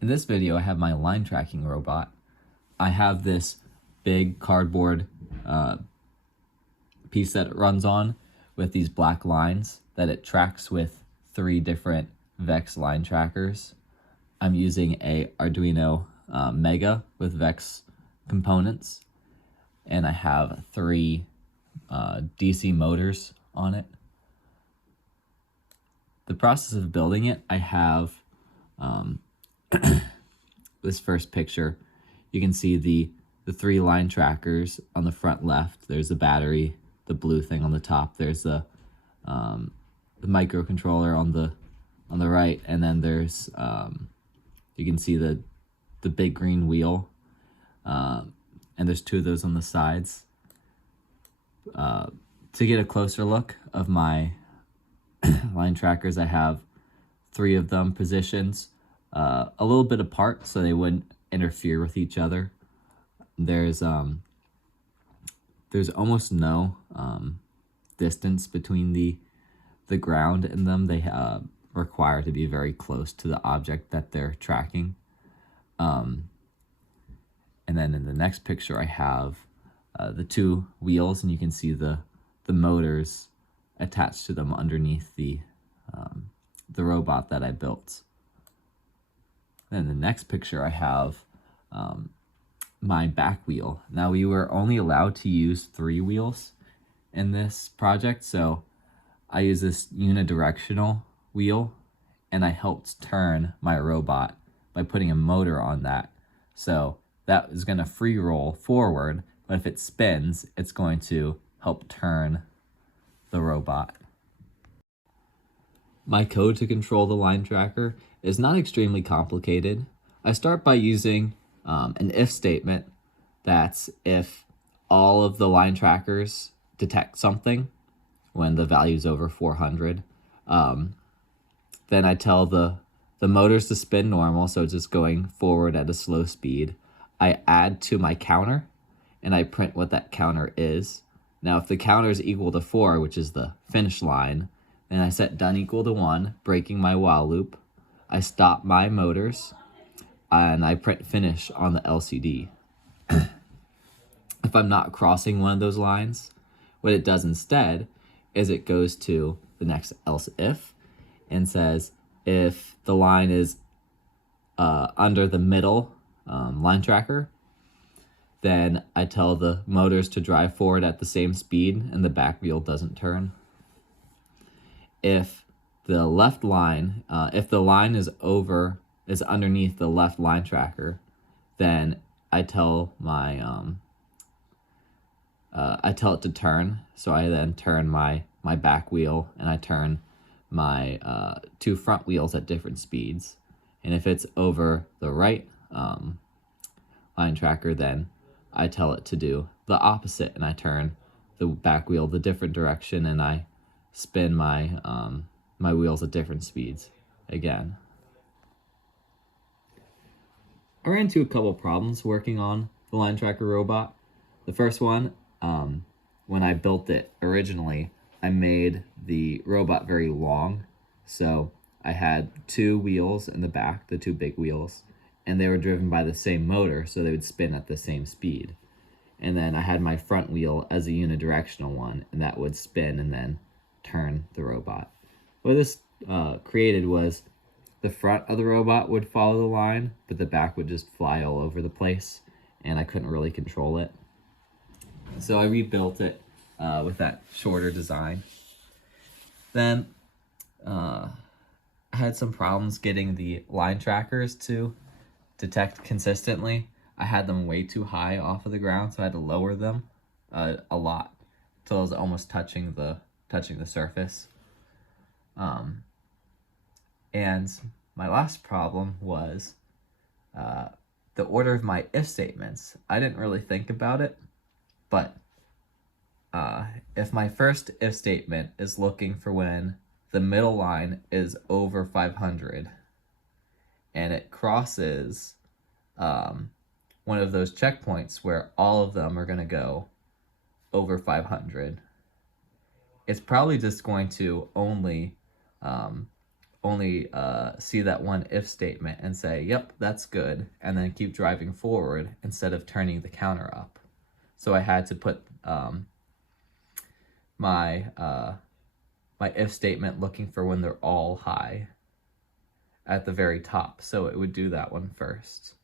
In this video, I have my line tracking robot. I have this big cardboard piece that it runs on with these black lines that it tracks with 3 different VEX line trackers. I'm using a Arduino Mega with VEX components, and I have 3 DC motors on it. The process of building it, I have this first picture. You can see the 3 line trackers on the front left. There's the battery, the blue thing on the top. There's the microcontroller on the right, and then there's you can see the big green wheel, and there's 2 of those on the sides. To get a closer look of my line trackers, I have 3 of them positioned a little bit apart so they wouldn't interfere with each other. There's almost no distance between the ground and them. They require to be very close to the object that they're tracking. And then in the next picture, I have the 2 wheels, and you can see the motors attached to them underneath the robot that I built. Then the next picture, I have my back wheel. Now, we were only allowed to use 3 wheels in this project, so I use this unidirectional wheel, and I helped turn my robot by putting a motor on that. So that is going to free roll forward, but if it spins, it's going to help turn the robot. My code to control the line tracker is not extremely complicated. I start by using an if statement. That's if all of the line trackers detect something when the value is over 400. Then I tell the motors to spin normal, so it's just going forward at a slow speed. I add to my counter, and I print what that counter is. Now, if the counter is equal to 4, which is the finish line, then I set done equal to 1, breaking my while loop. I stop my motors, and I print finish on the LCD. If I'm not crossing one of those lines, what it does instead is it goes to the next else if and says if the line is under the middle line tracker, then I tell the motors to drive forward at the same speed and the back wheel doesn't turn. If the left line, if the line is underneath the left line tracker, then I tell my I tell it to turn. So I then turn my back wheel, and I turn my 2 front wheels at different speeds. And if it's over the right line tracker, then I tell it to do the opposite, and I turn the back wheel the different direction, and I spin my my wheels at different speeds again. I ran into a couple problems working on the line tracker robot. The first one, when I built it originally, I made the robot very long. So I had 2 wheels in the back, the 2 big wheels, and they were driven by the same motor, so they would spin at the same speed. And then I had my front wheel as a unidirectional one, and that would spin and then turn the robot. What this created was the front of the robot would follow the line, but the back would just fly all over the place, and I couldn't really control it. So I rebuilt it with that shorter design. Then I had some problems getting the line trackers to detect consistently. I had them way too high off of the ground, so I had to lower them a lot until I was almost touching the surface. And my last problem was the order of my if statements. I didn't really think about it, but if my first if statement is looking for when the middle line is over 500 and it crosses one of those checkpoints where all of them are going to go over 500, it's probably just going to only only see that one if statement and say, yep, that's good, and then keep driving forward instead of turning the counter up. So I had to put my if statement looking for when they're all high at the very top. So it would do that one first.